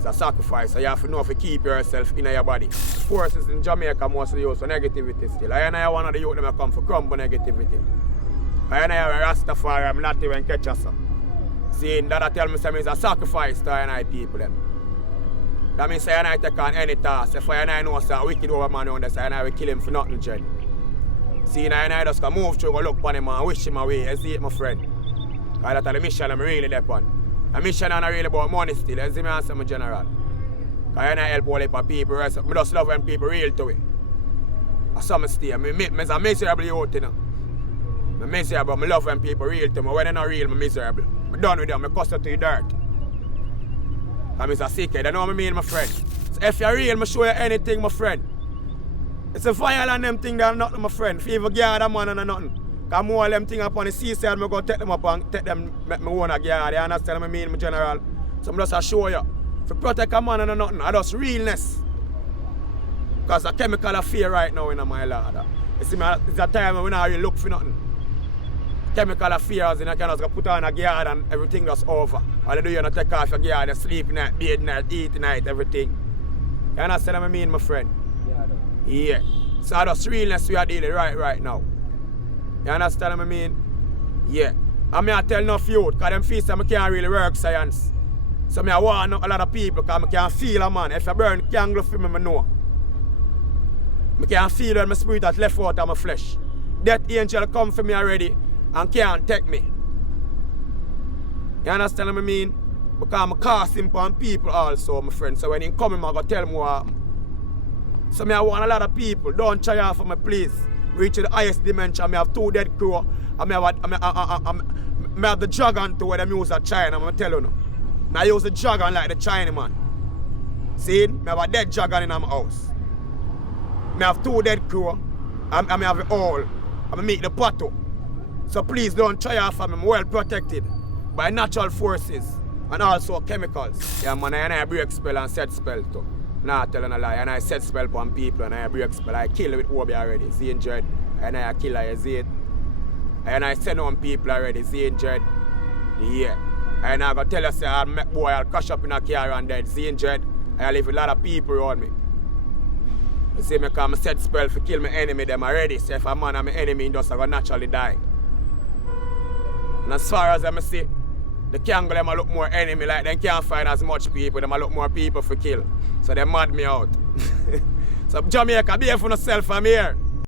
is a sacrifice, so you have to know if you keep yourself in your body. Forces in Jamaica mostly use for negativity still. I know one of the youth that come for crumble negativity. I know a Rastafari, I'm not even catch us. See, that tell me it's a sacrifice to I people them. That means I take on any task. If I know a wicked over man on this, I will kill him for nothing, Jed. See, I just can move through, go look on him and wish him away. You see it, my friend. Because that's the mission I'm really there on. The mission is not really about money still. You see me answer my general. Because I help all the people. I just love when people real to it. That's some stay. I'm a miserable youth, you know. I'm miserable, I love when people real to me. When they're not real, I'm miserable. I'm done with them, I'm cussed to the dirt. I'm a sick head, you know what I mean, my friend? So if you're real, I'm show you anything, my friend. It's a violent them thing that nothing, my friend. Fever guard a man and nothing. Because more of them things up on the seaside, I'm going to take them up and take them, make me own a guard. You understand what I mean, my general? So I'm just show you. To protect a man and nothing, I just realness. Because the chemical of fear right now in my lord. You see, it's a time when we don't really look for nothing. Chemical of fears, you know, can just put on a guard and everything just over. All you do, you take off your guard, you sleep night, bathe night, eat night, everything. You understand what I mean, my friend? Yeah. So that's realness we are dealing right now. You understand what I mean? Yeah. And I tell enough youth, because them feel I can't really work science. So I warn a lot of people, because I can feel a man. If I burn candle for me, I know. I can feel when my spirit has left out of my flesh. That angel come for me already and can't take me. You understand what I mean? Because I'm casting upon people also, my friend. So when he come, I'm going to tell him what happened. So I want a lot of people, don't try off for me, please. Reach to the highest dimension. I have 2 dead crew. I have the dragon to where them use at China, I'm going to tell you now. I use the dragon like the Chinaman. See? I have a dead dragon in my house. I have 2 dead crew. I have it all. I meet the pato. So please don't try off of me. I'm well protected by natural forces and also chemicals. Yeah, man, I break spell and set spell too. Not telling a lie. And I set spell upon people and I break spell. I kill with Obi already. See Dread. And I kill her, you see it? And I send on people already. See Dread? Yeah. And I'm going to tell you, say, I'll make boy, I'll crash up in a car and dead. See Dread? I live with a lot of people around me. You see me come set spell to kill my enemy, them already. So if a man and my enemy, just going to naturally die. And as far as I see, the Kango them look more enemy, like they can't find as much people, them look more people for kill. So they mad me out. So Jamaica, behave for yourself from here.